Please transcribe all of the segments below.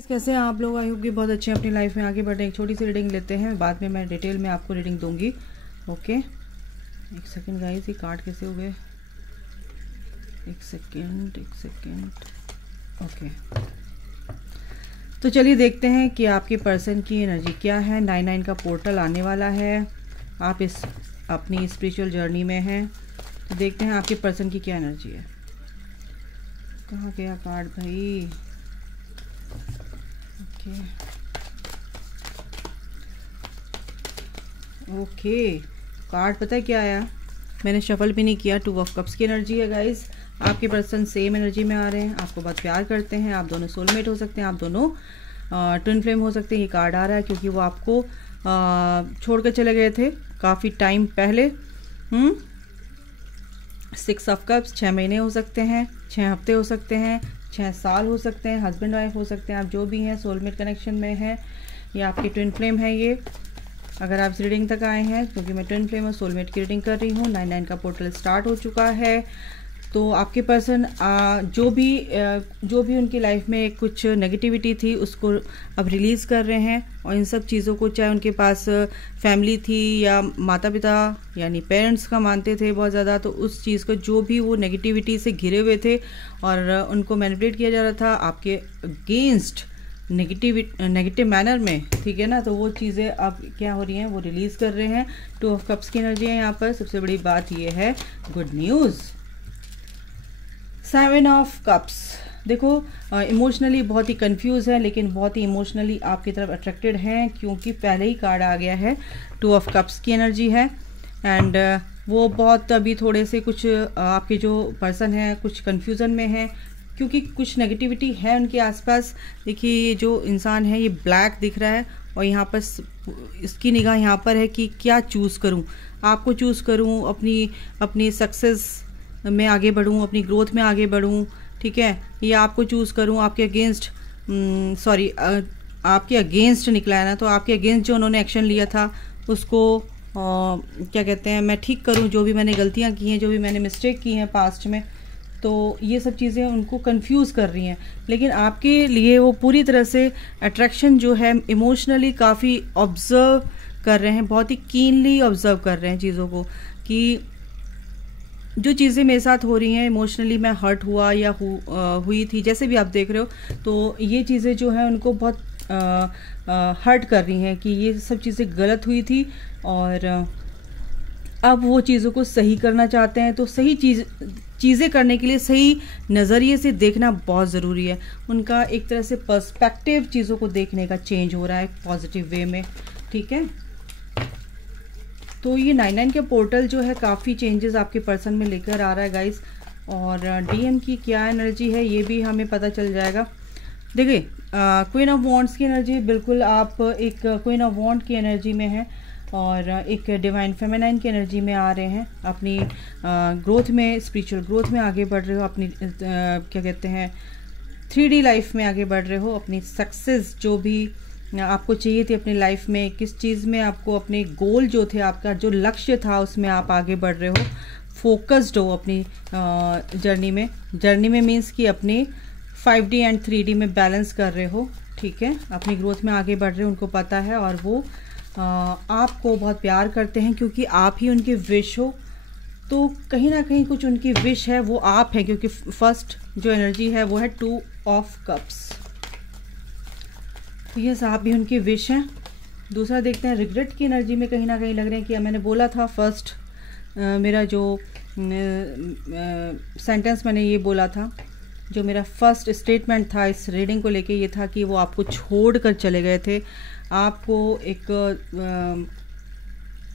कैसे हैं आप लोग? आई होप कि बहुत अच्छे हैं, अपनी लाइफ में आगे बढ़े। एक छोटी सी रीडिंग लेते हैं, बाद में मैं डिटेल में आपको रीडिंग दूंगी। ओके, एक सेकंड गाइस, ये कार्ड कैसे हो गए? एक सेकंड। ओके, तो चलिए देखते हैं कि आपके पर्सन की एनर्जी क्या है। 9 का पोर्टल आने वाला है, आप इस अपनी स्पिरिचुअल जर्नी में हैं। तो देखते हैं आपके पर्सन की क्या एनर्जी है। कहाँ गया कार्ड भाई? ओके, कार्ड पता है क्या आया? मैंने शफल भी नहीं किया। 2 ऑफ कप्स की एनर्जी है गाइस। आपके पर्सन सेम एनर्जी में आ रहे हैं, आपको बहुत प्यार करते हैं, आप दोनों सोलमेट हो सकते हैं, आप दोनों ट्विन फ्लेम हो सकते हैं। ये कार्ड आ रहा है क्योंकि वो आपको छोड़कर चले गए थे काफ़ी टाइम पहले। 6 ऑफ कप्स 6 महीने हो सकते हैं, 6 हफ्ते हो सकते हैं, 6 साल हो सकते हैं, हस्बैंड वाइफ हो सकते हैं, आप जो भी हैं सोलमेट कनेक्शन में हैं या आपकी ट्विन फ्लेम है। ये अगर आप इस रीडिंग तक आए हैं, क्योंकि मैं ट्विन फ्लेम और सोलमेट की रीडिंग कर रही हूँ। 9 का पोर्टल स्टार्ट हो चुका है। तो आपके पर्सन जो भी उनकी लाइफ में कुछ नेगेटिविटी थी उसको अब रिलीज़ कर रहे हैं। और इन सब चीज़ों को, चाहे उनके पास फैमिली थी या माता पिता यानी पेरेंट्स का मानते थे बहुत ज़्यादा, तो उस चीज़ को जो भी वो नेगेटिविटी से घिरे हुए थे और उनको मैनिपुलेट किया जा रहा था आपके अगेंस्ट नेगेटिव मैनर में, ठीक है ना। तो वो चीज़ें अब क्या हो रही हैं, वो रिलीज़ कर रहे हैं। 2 ऑफ कप्स की एनर्जी है यहाँ पर। सबसे बड़ी बात ये है, गुड न्यूज़। 7 ऑफ कप्स, देखो इमोशनली बहुत ही कंफ्यूज है, लेकिन बहुत ही इमोशनली आपकी तरफ अट्रैक्टेड हैं, क्योंकि पहले ही कार्ड आ गया है। 2 ऑफ कप्स की एनर्जी है। एंड वो बहुत अभी थोड़े से कुछ आपके जो पर्सन है कुछ कंफ्यूजन में है, क्योंकि कुछ नेगेटिविटी है उनके आसपास। देखिए, ये जो इंसान है ये ब्लैक दिख रहा है और यहाँ पर इसकी निगाह यहाँ पर है कि क्या चूज़ करूँ, आपको चूज़ करूँ, अपनी सक्सेस में आगे बढ़ूँ, अपनी ग्रोथ में आगे बढ़ूँ, ठीक है, या आपको चूज़ करूँ आपके अगेंस्ट, आपके अगेंस्ट निकला है ना, तो आपके अगेंस्ट जो उन्होंने एक्शन लिया था उसको क्या कहते हैं, मैं ठीक करूँ जो भी मैंने गलतियाँ की हैं, जो भी मैंने मिस्टेक की हैं पास्ट में। तो ये सब चीज़ें उनको कंफ्यूज कर रही हैं, लेकिन आपके लिए वो पूरी तरह से अट्रैक्शन जो है इमोशनली काफ़ी ऑब्जर्व कर रहे हैं, बहुत ही कीनली ऑब्जर्व कर रहे हैं चीज़ों को, कि जो चीज़ें मेरे साथ हो रही हैं इमोशनली मैं हर्ट हुआ या हुई थी, जैसे भी आप देख रहे हो, तो ये चीज़ें जो हैं उनको बहुत हर्ट कर रही हैं कि ये सब चीज़ें गलत हुई थी और अब वो चीज़ों को सही करना चाहते हैं। तो सही चीज़ें करने के लिए सही नज़रिए से देखना बहुत ज़रूरी है। उनका एक तरह से पर्सपेक्टिव चीज़ों को देखने का चेंज हो रहा है पॉजिटिव वे में, ठीक है। तो ये 9 के पोर्टल जो है काफ़ी चेंजेस आपके पर्सन में लेकर आ रहा है गाइस। और डीएम की क्या एनर्जी है ये भी हमें पता चल जाएगा। देखिए, क्वीन ऑफ वॉन्ड्स की एनर्जी, बिल्कुल आप एक क्वीन ऑफ वॉन्ड की एनर्जी में हैं और एक डिवाइन फेमिनाइन की एनर्जी में आ रहे हैं। अपनी ग्रोथ में, स्पिरिचुअल ग्रोथ में आगे बढ़ रहे हो, अपनी क्या कहते हैं 3D लाइफ में आगे बढ़ रहे हो। अपनी सक्सेस जो भी आपको चाहिए थी अपनी लाइफ में, किस चीज़ में आपको अपने गोल जो थे, आपका जो लक्ष्य था उसमें आप आगे बढ़ रहे हो, फोकस्ड हो अपनी जर्नी में मीन्स कि अपनी 5D एंड 3D में बैलेंस कर रहे हो, ठीक है। अपनी ग्रोथ में आगे बढ़ रहे हो, उनको पता है और वो आपको बहुत प्यार करते हैं क्योंकि आप ही उनके विश हो। तो कहीं ना कहीं कुछ उनकी विश है वो आप हैं, क्योंकि फर्स्ट जो एनर्जी है वो है 2 ऑफ कप्स। तो ये आप भी उनकी विश हैं। दूसरा देखते हैं, रिग्रेट की एनर्जी में कहीं ना कहीं लग रहे हैं कि मैंने बोला था फर्स्ट, मेरा जो सेंटेंस मैंने ये बोला था, जो मेरा फर्स्ट स्टेटमेंट था इस रीडिंग को लेके, ये था कि वो आपको छोड़ कर चले गए थे, आपको एक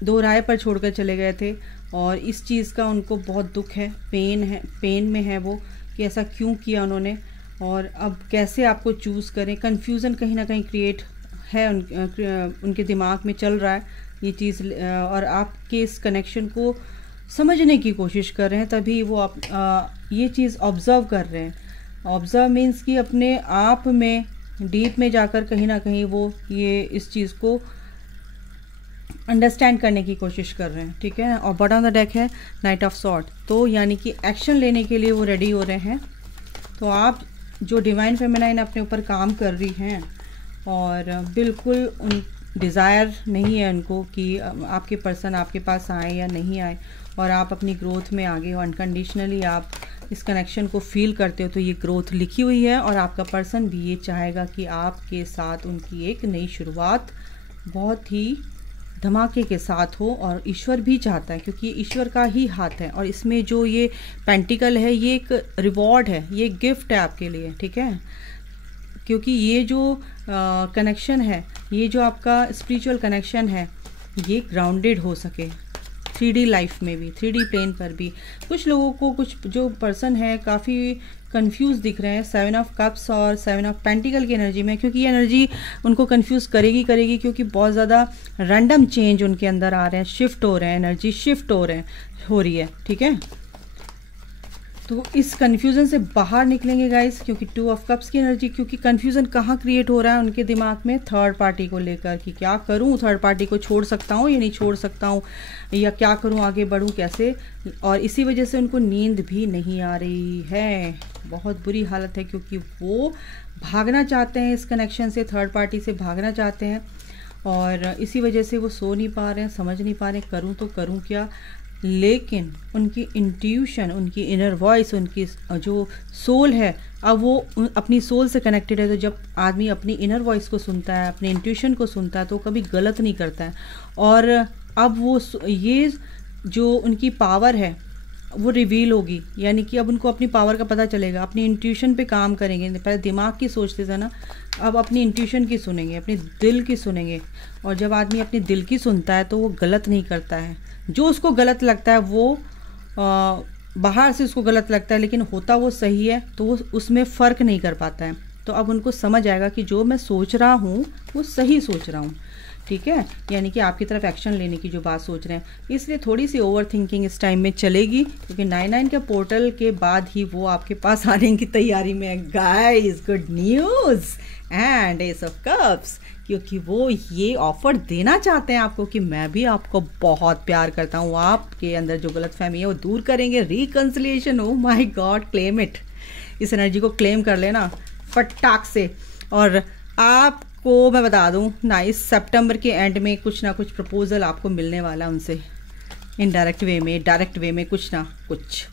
दो राय पर छोड़कर चले गए थे और इस चीज़ का उनको बहुत दुख है, पेन में है वो कि ऐसा क्यों किया उन्होंने और अब कैसे आपको चूज़ करें। कन्फ्यूज़न कहीं ना कहीं क्रिएट है उनके दिमाग में चल रहा है ये चीज़, और आपके इस कनेक्शन को समझने की कोशिश कर रहे हैं, तभी वो आप ये चीज़ ऑब्ज़र्व कर रहे हैं। ऑब्ज़र्व मीन्स कि अपने आप में डीप में जाकर कहीं ना कहीं वो ये इस चीज़ को अंडरस्टैंड करने की कोशिश कर रहे हैं, ठीक है। और बॉटम ऑफ द डेक है नाइट ऑफ सॉर्ड, तो यानी कि एक्शन लेने के लिए वो रेडी हो रहे हैं। तो आप जो डिवाइन फेमिनाइन अपने ऊपर काम कर रही हैं और बिल्कुल उन डिज़ायर नहीं है उनको कि आपके पर्सन आपके पास आए या नहीं आए, और आप अपनी ग्रोथ में आगे हो, अनकंडीशनली आप इस कनेक्शन को फील करते हो, तो ये ग्रोथ लिखी हुई है। और आपका पर्सन भी ये चाहेगा कि आपके साथ उनकी एक नई शुरुआत बहुत ही धमाके के साथ हो, और ईश्वर भी चाहता है क्योंकि ये ईश्वर का ही हाथ है। और इसमें जो ये पेंटिकल है ये एक रिवॉर्ड है, ये गिफ्ट है आपके लिए, ठीक है। क्योंकि ये जो कनेक्शन है, ये जो आपका स्पिरिचुअल कनेक्शन है, ये ग्राउंडेड हो सके 3D लाइफ में भी, 3D प्लेन पर भी। कुछ लोगों को, कुछ जो पर्सन है काफ़ी कंफ्यूज दिख रहे हैं 7 ऑफ कप्स और 7 ऑफ पेंटिकल की एनर्जी में, क्योंकि ये एनर्जी उनको कंफ्यूज करेगी क्योंकि बहुत ज़्यादा रैंडम चेंज उनके अंदर आ रहे हैं, शिफ्ट हो रहे हैं, एनर्जी शिफ्ट हो रही है, ठीक है। तो इस कन्फ्यूज़न से बाहर निकलेंगे गाइस, क्योंकि 2 ऑफ कप्स की एनर्जी, क्योंकि कन्फ्यूज़न कहाँ क्रिएट हो रहा है उनके दिमाग में, थर्ड पार्टी को लेकर कि क्या करूँ, थर्ड पार्टी को छोड़ सकता हूँ या नहीं छोड़ सकता हूँ, या क्या करूँ, आगे बढ़ूँ कैसे। और इसी वजह से उनको नींद भी नहीं आ रही है, बहुत बुरी हालत है, क्योंकि वो भागना चाहते हैं इस कनेक्शन से, थर्ड पार्टी से भागना चाहते हैं, और इसी वजह से वो सो नहीं पा रहे हैं, समझ नहीं पा रहे हैं करूँ तो करूँ क्या। लेकिन उनकी इंट्यूशन, उनकी इनर वॉइस, उनकी जो सोल है, अब वो अपनी सोल से कनेक्टेड है। तो जब आदमी अपनी इनर वॉइस को सुनता है, अपने इंट्यूशन को सुनता है, तो कभी गलत नहीं करता है। और अब वो ये जो उनकी पावर है वो रिवील होगी, यानी कि अब उनको अपनी पावर का पता चलेगा, अपनी इंट्यूशन पे काम करेंगे। पहले दिमाग की सोचते थे ना, अब अपनी इंट्यूशन की सुनेंगे, अपने दिल की सुनेंगे। और जब आदमी अपने दिल की सुनता है तो वो गलत नहीं करता है। जो उसको गलत लगता है वो बाहर से उसको गलत लगता है, लेकिन होता वो सही है, तो वो उसमें फ़र्क नहीं कर पाता है। तो अब उनको समझ आएगा कि जो मैं सोच रहा हूँ वो सही सोच रहा हूँ, ठीक है, यानी कि आपकी तरफ एक्शन लेने की जो बात सोच रहे हैं। इसलिए थोड़ी सी ओवर थिंकिंग इस टाइम में चलेगी, क्योंकि 9/9 के पोर्टल के बाद ही वो आपके पास आने की तैयारी में है guys. Good news and S of cups, क्योंकि वो ये ऑफर देना चाहते हैं आपको कि मैं भी आपको बहुत प्यार करता हूँ, आपके अंदर जो गलतफहमी है वो दूर करेंगे, reconciliation. Oh my God, claim it, इस एनर्जी को क्लेम कर लेना फटाक से। और आपको मैं बता दूं ना, इस सितंबर के एंड में कुछ ना कुछ प्रपोजल आपको मिलने वाला उनसे, इनडायरेक्ट वे में, डायरेक्ट वे में, कुछ ना कुछ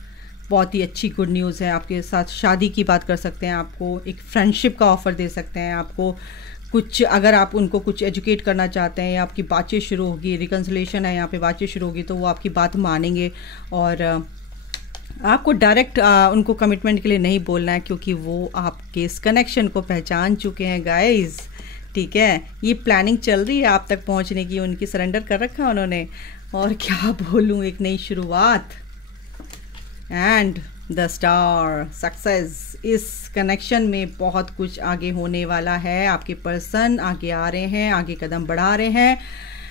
बहुत ही अच्छी गुड न्यूज़ है। आपके साथ शादी की बात कर सकते हैं, आपको एक फ्रेंडशिप का ऑफ़र दे सकते हैं, आपको कुछ, अगर आप उनको कुछ एजुकेट करना चाहते हैं, आपकी बातचीत शुरू होगी, रिकंसिलिएशन है यहाँ पे, बातचीत शुरू होगी, तो वो आपकी बात मानेंगे। और आपको डायरेक्ट उनको कमिटमेंट के लिए नहीं बोलना है, क्योंकि वो आपके इस कनेक्शन को पहचान चुके हैं गाइस, ठीक है। ये प्लानिंग चल रही है आप तक पहुंचने की, उनकी सरेंडर कर रखा है उन्होंने। और क्या बोलूँ, एक नई शुरुआत एंड द स्टार सक्सेस। इस कनेक्शन में बहुत कुछ आगे होने वाला है, आपके पर्सन आगे आ रहे हैं, आगे कदम बढ़ा रहे हैं।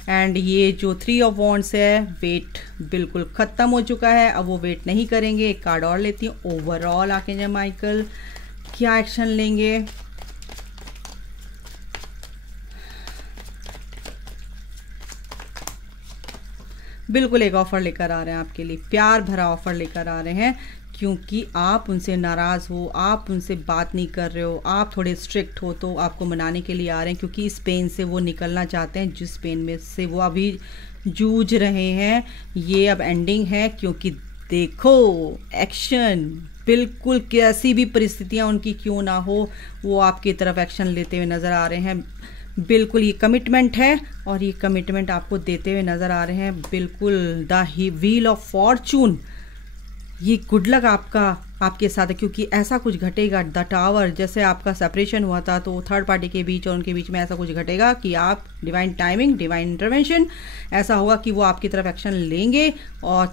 एंड ये जो 3 ऑफ वॉन्ड्स है, वेट बिल्कुल ख़त्म हो चुका है, अब वो वेट नहीं करेंगे। एक कार्ड और लेती हूँ, ओवरऑल आर्कएंजल माइकल क्या एक्शन लेंगे। बिल्कुल एक ऑफ़र लेकर आ रहे हैं आपके लिए, प्यार भरा ऑफ़र लेकर आ रहे हैं, क्योंकि आप उनसे नाराज़ हो, आप उनसे बात नहीं कर रहे हो, आप थोड़े स्ट्रिक्ट हो, तो आपको मनाने के लिए आ रहे हैं, क्योंकि इस पेन से वो निकलना चाहते हैं, जिस पेन में से वो अभी जूझ रहे हैं। ये अब एंडिंग है, क्योंकि देखो एक्शन, बिल्कुल कैसी भी परिस्थितियाँ उनकी क्यों ना हो, वो आपकी तरफ एक्शन लेते हुए नज़र आ रहे हैं। बिल्कुल ये कमिटमेंट है, और ये कमिटमेंट आपको देते हुए नज़र आ रहे हैं। बिल्कुल द व्हील ऑफ फॉर्चून, ये गुड लक आपके साथ है, क्योंकि ऐसा कुछ घटेगा। द टावर, जैसे आपका सेपरेशन हुआ था, तो थर्ड पार्टी के बीच और उनके बीच में ऐसा कुछ घटेगा कि आप डिवाइन टाइमिंग, डिवाइन इंटरवेंशन ऐसा होगा कि वो आपकी तरफ एक्शन लेंगे और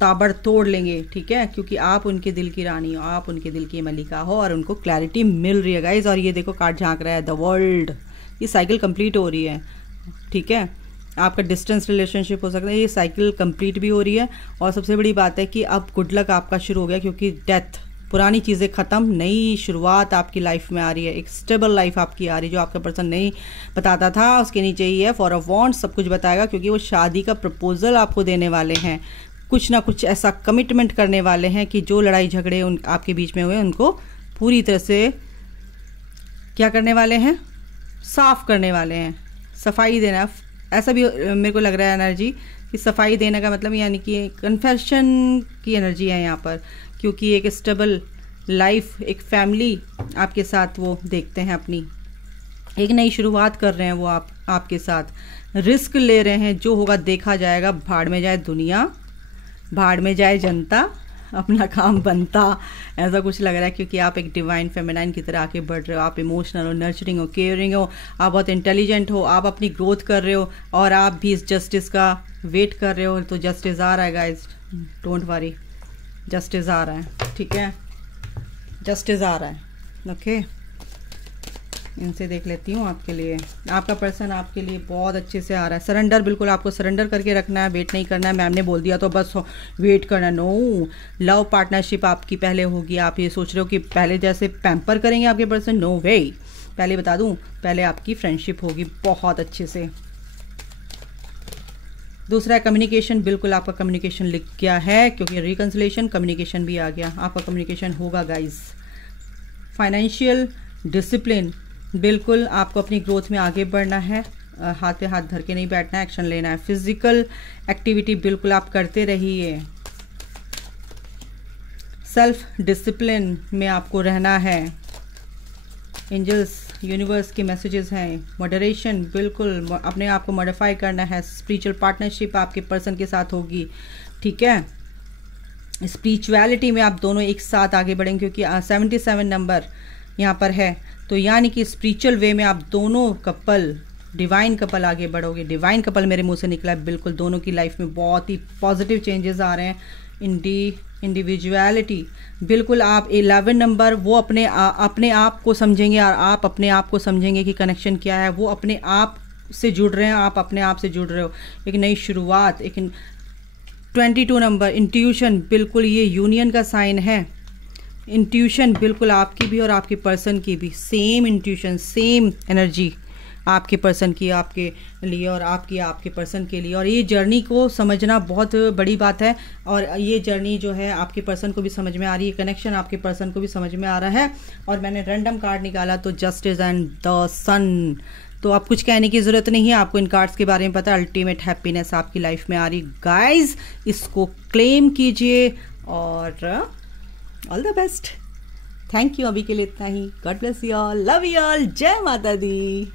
ताबड़तोड़ लेंगे, ठीक है, क्योंकि आप उनके दिल की रानी हो, आप उनके दिल की मलिका हो, और उनको क्लैरिटी मिल रही है गाइज। और ये देखो कार्ड झांक रहा है द वर्ल्ड, ये साइकिल कंप्लीट हो रही है, ठीक है। आपका डिस्टेंस रिलेशनशिप हो सकता है, ये साइकिल कंप्लीट भी हो रही है। और सबसे बड़ी बात है कि अब गुड लक आपका शुरू हो गया, क्योंकि डेथ, पुरानी चीज़ें ख़त्म, नई शुरुआत आपकी लाइफ में आ रही है, एक स्टेबल लाइफ आपकी आ रही है। जो आपका पर्सन नहीं बताता था, उसके नीचे ही है 4 ऑफ वॉन्ड्स, सब कुछ बताएगा, क्योंकि वो शादी का प्रपोजल आपको देने वाले हैं, कुछ ना कुछ ऐसा कमिटमेंट करने वाले हैं कि जो लड़ाई झगड़े आपके बीच में हुए उनको पूरी तरह से क्या करने वाले हैं, साफ करने वाले हैं, सफाई देना। ऐसा भी मेरे को लग रहा है एनर्जी कि सफाई देने का मतलब यानी कि कन्फेशन की एनर्जी है यहाँ पर, क्योंकि एक स्टेबल लाइफ, एक फैमिली आपके साथ वो देखते हैं, अपनी एक नई शुरुआत कर रहे हैं वो आपके साथ, रिस्क ले रहे हैं। जो होगा देखा जाएगा, भाड़ में जाए दुनिया, भाड़ में जाए जनता, अपना काम बनता, ऐसा कुछ लग रहा है। क्योंकि आप एक डिवाइन फेमिनाइन की तरह आगे बढ़ रहे हो, आप इमोशनल हो, नर्चरिंग हो, केयरिंग हो, आप बहुत इंटेलिजेंट हो, आप अपनी ग्रोथ कर रहे हो और आप भी इस जस्टिस का वेट कर रहे हो। तो जस्टिस आ रहा है गाइज, डोंट वरी, जस्टिस आ रहा है, ठीक है, जस्टिस आ रहा है। ओके, इनसे देख लेती हूँ आपके लिए। आपका पर्सन आपके लिए बहुत अच्छे से आ रहा है। सरेंडर, बिल्कुल आपको सरेंडर करके रखना है, वेट नहीं करना है। मैम ने बोल दिया तो बस वेट करना, नो। लव पार्टनरशिप आपकी पहले होगी। आप ये सोच रहे हो कि पहले जैसे पैम्पर करेंगे आपके पर्सन, नो वे। पहले बता दूँ, पहले आपकी फ्रेंडशिप होगी बहुत अच्छे से। दूसरा है कम्युनिकेशन, बिल्कुल आपका कम्युनिकेशन लिख गया है, क्योंकि रिकन्सिलेशन कम्युनिकेशन भी आ गया, आपका कम्युनिकेशन होगा गाइज। फाइनेंशियल डिसिप्लिन, बिल्कुल आपको अपनी ग्रोथ में आगे बढ़ना है, हाथ पे हाथ धर के नहीं बैठना है, एक्शन लेना है। फिजिकल एक्टिविटी बिल्कुल आप करते रहिए। सेल्फ डिसिप्लिन में आपको रहना है। एंजल्स, यूनिवर्स के मैसेजेस हैं। मॉडरेशन, बिल्कुल अपने आप को मॉडिफाई करना है। स्पिरिचुअल पार्टनरशिप आपके पर्सन के साथ होगी, ठीक है। स्पिरिचुअलिटी में आप दोनों एक साथ आगे बढ़ेंगे, क्योंकि 77 नंबर यहाँ पर है, तो यानी कि स्पिरिचुअल वे में आप दोनों कपल, डिवाइन कपल आगे बढ़ोगे। डिवाइन कपल मेरे मुंह से निकला है, बिल्कुल दोनों की लाइफ में बहुत ही पॉजिटिव चेंजेस आ रहे हैं। इंडिविजुअलिटी, बिल्कुल आप 11 नंबर, वो अपने आप को समझेंगे और आप अपने आप को समझेंगे कि कनेक्शन क्या है। वो अपने आप से जुड़ रहे हैं, आप अपने आप से जुड़ रहे हो, एक नई शुरुआत। एक 22 नंबर, इंट्यूशन, बिल्कुल ये यूनियन का साइन है। इंट्यूशन बिल्कुल आपकी भी और आपके पर्सन की भी सेम इंट्यूशन, सेम एनर्जी आपके पर्सन की आपके लिए और आपकी आपके पर्सन के लिए। और ये जर्नी को समझना बहुत बड़ी बात है, और ये जर्नी जो है आपके पर्सन को भी समझ में आ रही है, कनेक्शन आपके पर्सन को भी समझ में आ रहा है। और मैंने रैंडम कार्ड निकाला तो जस्टिस एंड द सन। तो आप कुछ कहने की ज़रूरत नहीं है, आपको इन कार्ड्स के बारे में पता है। अल्टीमेट हैप्पीनेस आपकी लाइफ में आ रही गाइज, इसको क्लेम कीजिए और all the best. Thank you, अभी के लिए इतना ही। God bless you all, love you all, जय माता दी।